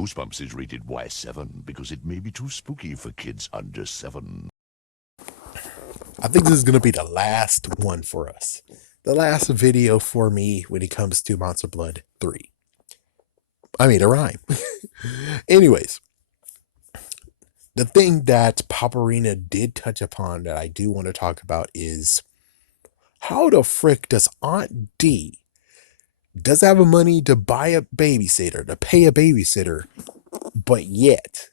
Goosebumps is rated Y7 because it may be too spooky for kids under 7. I think this is going to be the last one for us. The last video for me when it comes to Monster Blood 3. I made a rhyme. Anyways, the thing that Paparina did touch upon that I do want to talk about is how the frick does Aunt D does have the money to buy a babysitter, to pay a babysitter, but yet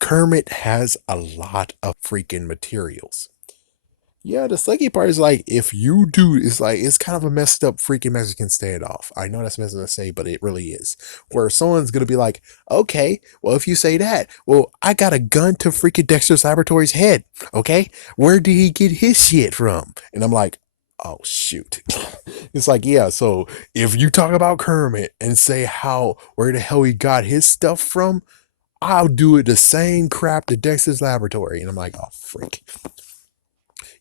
Kermit has a lot of freaking materials. Yeah, the sucky part is like, if you do, it's kind of a messed up freaking Mexican standoff. I know that's messed up to say, but it really is. Where someone's going to be like, okay, well, if you say that, well, I got a gun to freaking Dexter's Laboratory's head. Okay, where did he get his shit from? And I'm like, oh, shoot. It's like, yeah, so if you talk about Kermit and say where the hell he got his stuff from, I'll do it the same crap to Dexter's Laboratory. And I'm like, oh, freak.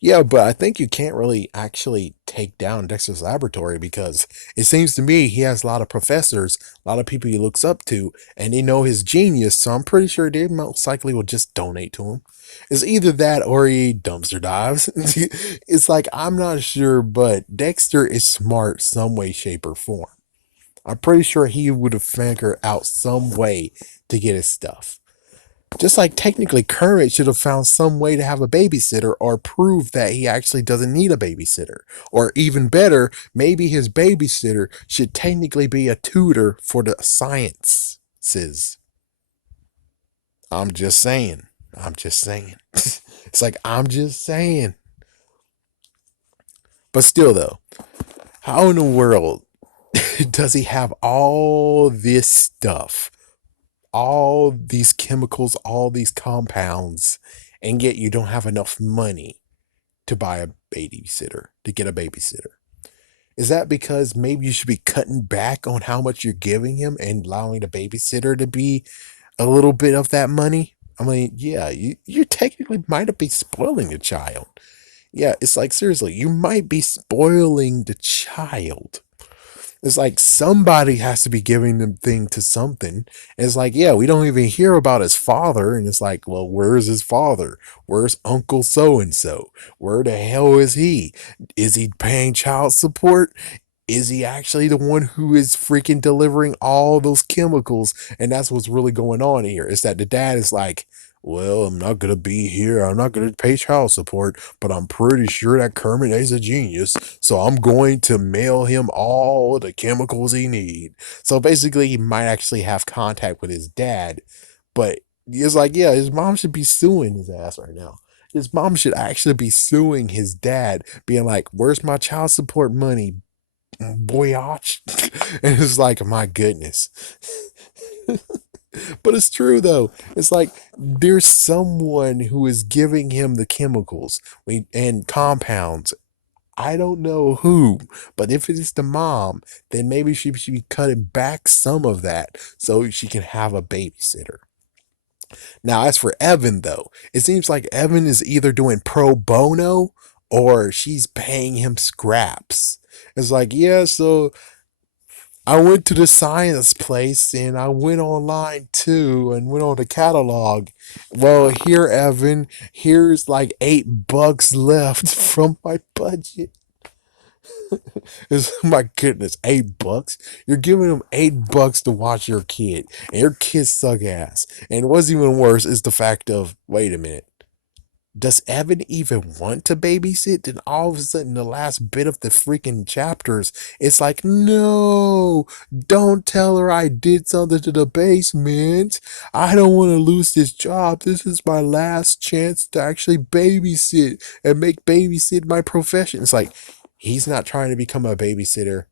Yeah, but I think you can't really actually take down Dexter's Laboratory because it seems to me he has a lot of professors, a lot of people he looks up to, and they know his genius, so I'm pretty sure they most likely will just donate to him. It's either that or he dumpster dives. It's like, I'm not sure, but Dexter is smart some way, shape, or form. I'm pretty sure he would have figured out some way to get his stuff. Just like technically Kermit should have found some way to have a babysitter or prove that he actually doesn't need a babysitter. Or even better, maybe his babysitter should technically be a tutor for the sciences. I'm just saying. It's like, I'm just saying. But still though, how in the world does he have all this stuff? All these chemicals, all these compounds, and yet you don't have enough money to buy a babysitter, to get a babysitter. Is that because maybe you should be cutting back on how much you're giving him and allowing the babysitter to be a little bit of that money? I mean, yeah, you technically might be spoiling the child. Yeah, it's like, seriously, you might be spoiling the child. It's like somebody has to be giving them thing to something. And it's like, yeah, we don't even hear about his father. And it's like, well, where's his father? Where's Uncle so and so? Where the hell is he? Is he paying child support? Is he actually the one who is freaking delivering all those chemicals? And that's what's really going on here. Is that the dad is like, well, I'm not going to be here. I'm not going to pay child support, but I'm pretty sure that Kermit is a genius. So I'm going to mail him all the chemicals he needs. So basically, he might actually have contact with his dad, but it's like, yeah, his mom should be suing his ass right now. His mom should actually be suing his dad, being like, where's my child support money, boyach? And it's like, my goodness. But it's true though. It's like there's someone who is giving him the chemicals and compounds. I don't know who, but if it is the mom, then maybe she should be cutting back some of that so she can have a babysitter. Now, as for Evan though, it seems like Evan is either doing pro bono or she's paying him scraps. It's like, yeah, so I went to the science place and I went online too and went on the catalog. Well, here, Evan, here's like $8 left from my budget. My goodness, $8. You're giving them $8 to watch your kid, and your kids suck ass. And what's even worse is the fact of, wait a minute. Does Evan even want to babysit? Then all of a sudden, the last bit of the freaking chapters, it's like, no, don't tell her I did something to the basement. I don't want to lose this job. This is my last chance to actually babysit and make babysit my profession. It's like, he's not trying to become a babysitter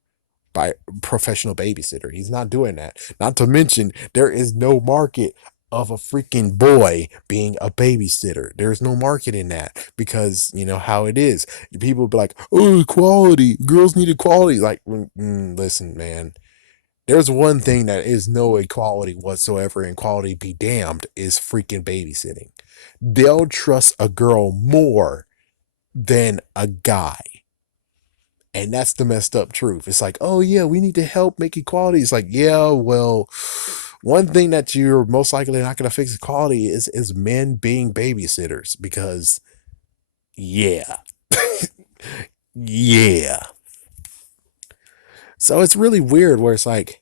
by professional babysitter. He's not doing that. Not to mention, there is no market of a freaking boy being a babysitter. There's no market in that because you know how it is. People be like, oh, equality. Girls need equality. Like, listen, man. There's one thing that is no equality whatsoever, and equality be damned, is freaking babysitting. They'll trust a girl more than a guy. And that's the messed up truth. It's like, oh yeah, we need to help make equality. It's like, yeah, well, One thing that you're most likely not going to fix quality is men being babysitters because yeah, yeah. So it's really weird where it's like,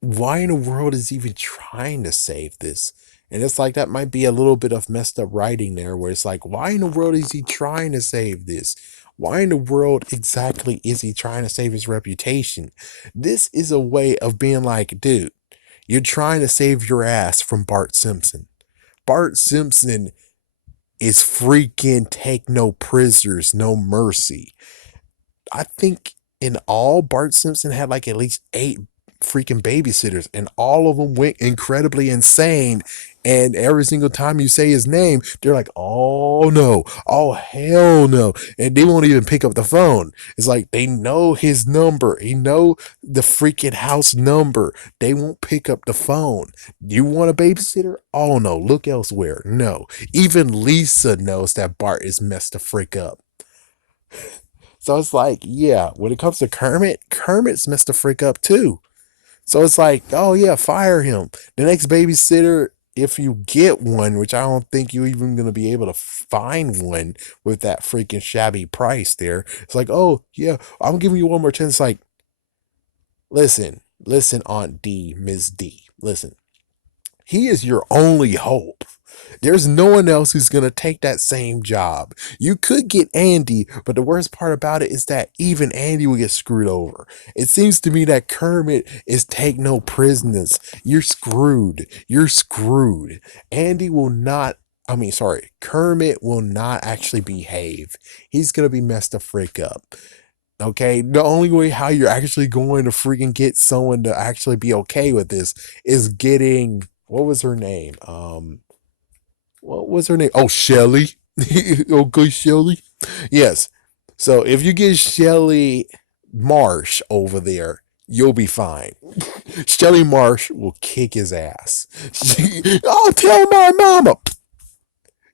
why in the world is he even trying to save this? And it's like that might be a little bit of messed up writing there, where it's like, why in the world is he trying to save this? Why in the world exactly is he trying to save his reputation? This is a way of being like, dude, you're trying to save your ass from Bart Simpson. Bart Simpson is freaking take no prisoners, no mercy. I think in all, Bart Simpson had like at least 8 freaking babysitters, and all of them went incredibly insane. And every single time you say his name, they're like, oh no, oh hell no. And they won't even pick up the phone. It's like they know his number, he know the freaking house number. They won't pick up the phone. You want a babysitter? Oh no, look elsewhere. No. Even Lisa knows that Bart is messed the freak up. So it's like, yeah, when it comes to Kermit, Kermit's messed the freak up too. So it's like, oh yeah, fire him. The next babysitter, if you get one, which I don't think you're even gonna be able to find one with that freaking shabby price there. It's like, oh yeah, I'm giving you one more chance. It's like, listen, Aunt D, Ms. D, listen. He is your only hope. There's no one else who's going to take that same job. You could get Andy, but the worst part about it is that even Andy will get screwed over. It seems to me that Kermit is take no prisoners. You're screwed. You're screwed. Andy will not. I mean, sorry, Kermit will not actually behave. He's going to be messed the frick up. Okay, the only way how you're actually going to freaking get someone to actually be okay with this is getting, what was her name? What was her name? Oh, Shelly. Okay, Shelly. Yes. So if you get Shelly Marsh over there, you'll be fine. Shelly Marsh will kick his ass. I'll tell my mama.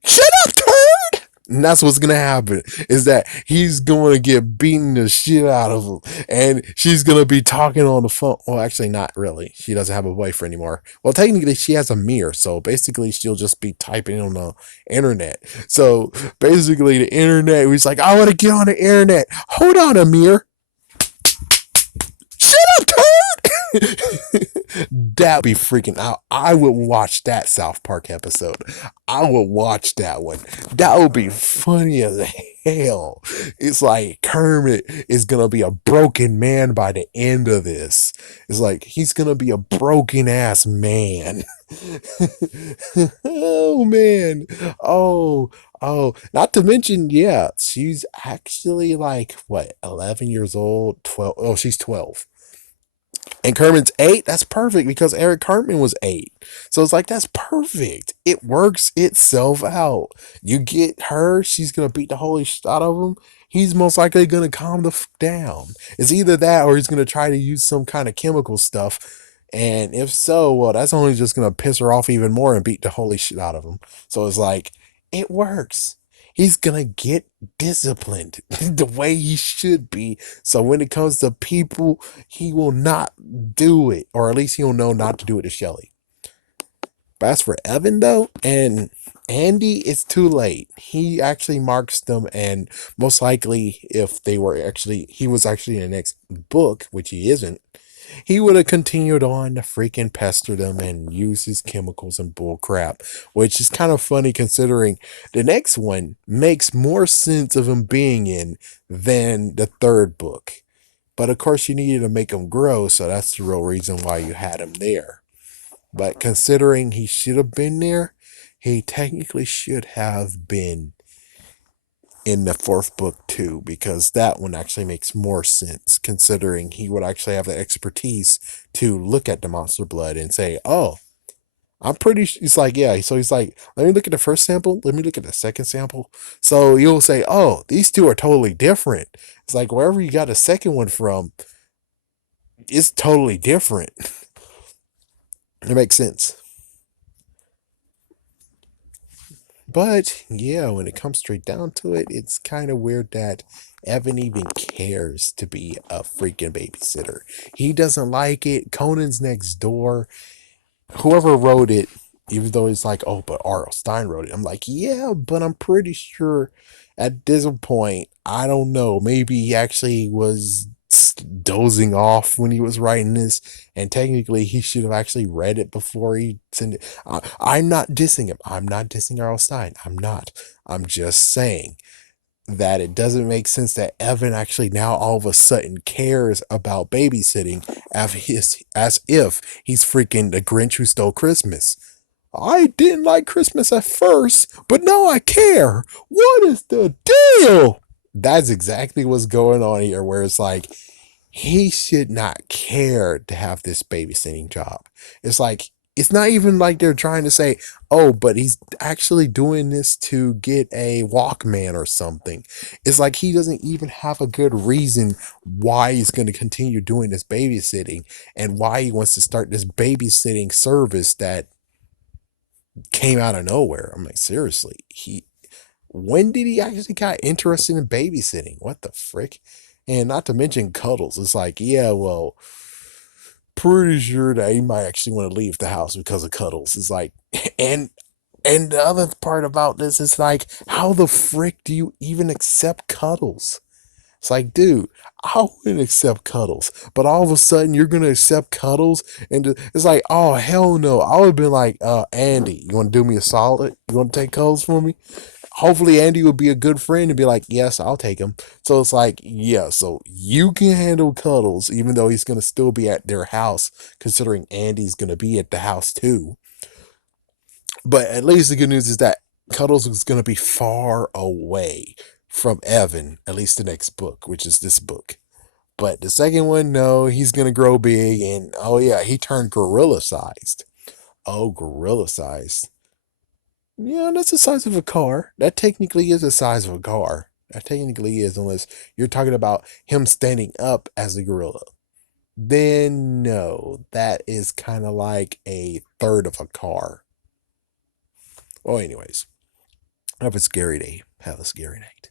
Shut up, turd! And that's what's gonna happen is that he's going to get beaten the shit out of him, and she's gonna be talking on the phone. Well, actually, not really. She doesn't have a boyfriend anymore. Well, technically, she has a mirror, so basically, she'll just be typing on the internet. So basically, the internet. He's like, I want to get on the internet. Hold on, Amir. Shut up, turd! That would be freaking out. I would watch that South Park episode. I would watch that one. That would be funny as hell. It's like Kermit is gonna be a broken man by the end of this. It's like he's gonna be a broken ass man. Oh man. Oh, oh, not to mention, yeah, she's actually like what, 11 years old, 12. Oh, she's 12. And Kermit's 8. That's perfect because Eric Cartman was 8. So it's like, that's perfect. It works itself out. You get her, she's going to beat the holy shit out of him. He's most likely going to calm the down. It's either that or he's going to try to use some kind of chemical stuff. And if so, well, that's only just going to piss her off even more and beat the holy shit out of him. So it's like, it works. He's going to get disciplined the way he should be. So when it comes to people, he will not do it, or at least he'll know not to do it to Shelly. But as for Evan, though, and Andy, it's too late. He actually marks them, and most likely, if they were actually, he was actually in the next book, which he isn't, he would have continued on to freaking pester them and use his chemicals and bull crap, which is kind of funny considering the next one makes more sense of him being in than the third book. But of course, you needed to make him grow, so that's the real reason why you had him there. But considering he should have been there, he technically should have been in the fourth book too, because that one actually makes more sense considering he would actually have the expertise to look at the monster blood and say, oh, I'm pretty he's like, yeah. So he's like, let me look at the first sample. Let me look at the second sample. So you'll say, oh, these two are totally different. It's like wherever you got the second one from, it's totally different. It makes sense. But yeah, when it comes straight down to it, it's kind of weird that Evan even cares to be a freaking babysitter. He doesn't like it. Conan's next door. whoever wrote it, even though it's like, oh, but R.L. Stein wrote it. I'm like, yeah, but I'm pretty sure at this point, I don't know, maybe he actually was dozing off when he was writing this, and technically he should have actually read it before he sent it. I'm not dissing him. I'm not dissing R.L. Stein. I'm not. I'm just saying that it doesn't make sense that Evan actually now all of a sudden cares about babysitting as if he's freaking the Grinch who stole Christmas. I didn't like Christmas at first, but now I care. What is the deal? That's exactly what's going on here, where it's like, he should not care to have this babysitting job. It's like, it's not even like they're trying to say, oh, but he's actually doing this to get a Walkman or something. It's like he doesn't even have a good reason why he's going to continue doing this babysitting and why he wants to start this babysitting service that came out of nowhere. I'm like, seriously, when did he actually got interested in babysitting? What the frick? And not to mention cuddles. It's like, yeah, well, pretty sure that he might actually want to leave the house because of cuddles. It's like, and the other part about this is like, how the frick do you even accept cuddles? It's like, dude, I wouldn't accept cuddles, but all of a sudden you're gonna accept cuddles, and it's like, oh hell no! I would have been like, Andy, you want to do me a solid? You want to take cuddles for me? Hopefully Andy would be a good friend and be like, yes, I'll take him. So it's like, yeah, so you can handle cuddles, even though he's going to still be at their house, considering Andy's going to be at the house too. But at least the good news is that cuddles is going to be far away from Evan, at least the next book, which is this book. But the second one, no, he's going to grow big. And oh, yeah, he turned gorilla sized. Oh, gorilla sized. Yeah, that's the size of a car. That technically is the size of a car. That technically is, unless you're talking about him standing up as a gorilla. Then no, that is kind of like a third of a car. Well, anyways, have a scary day. Have a scary night.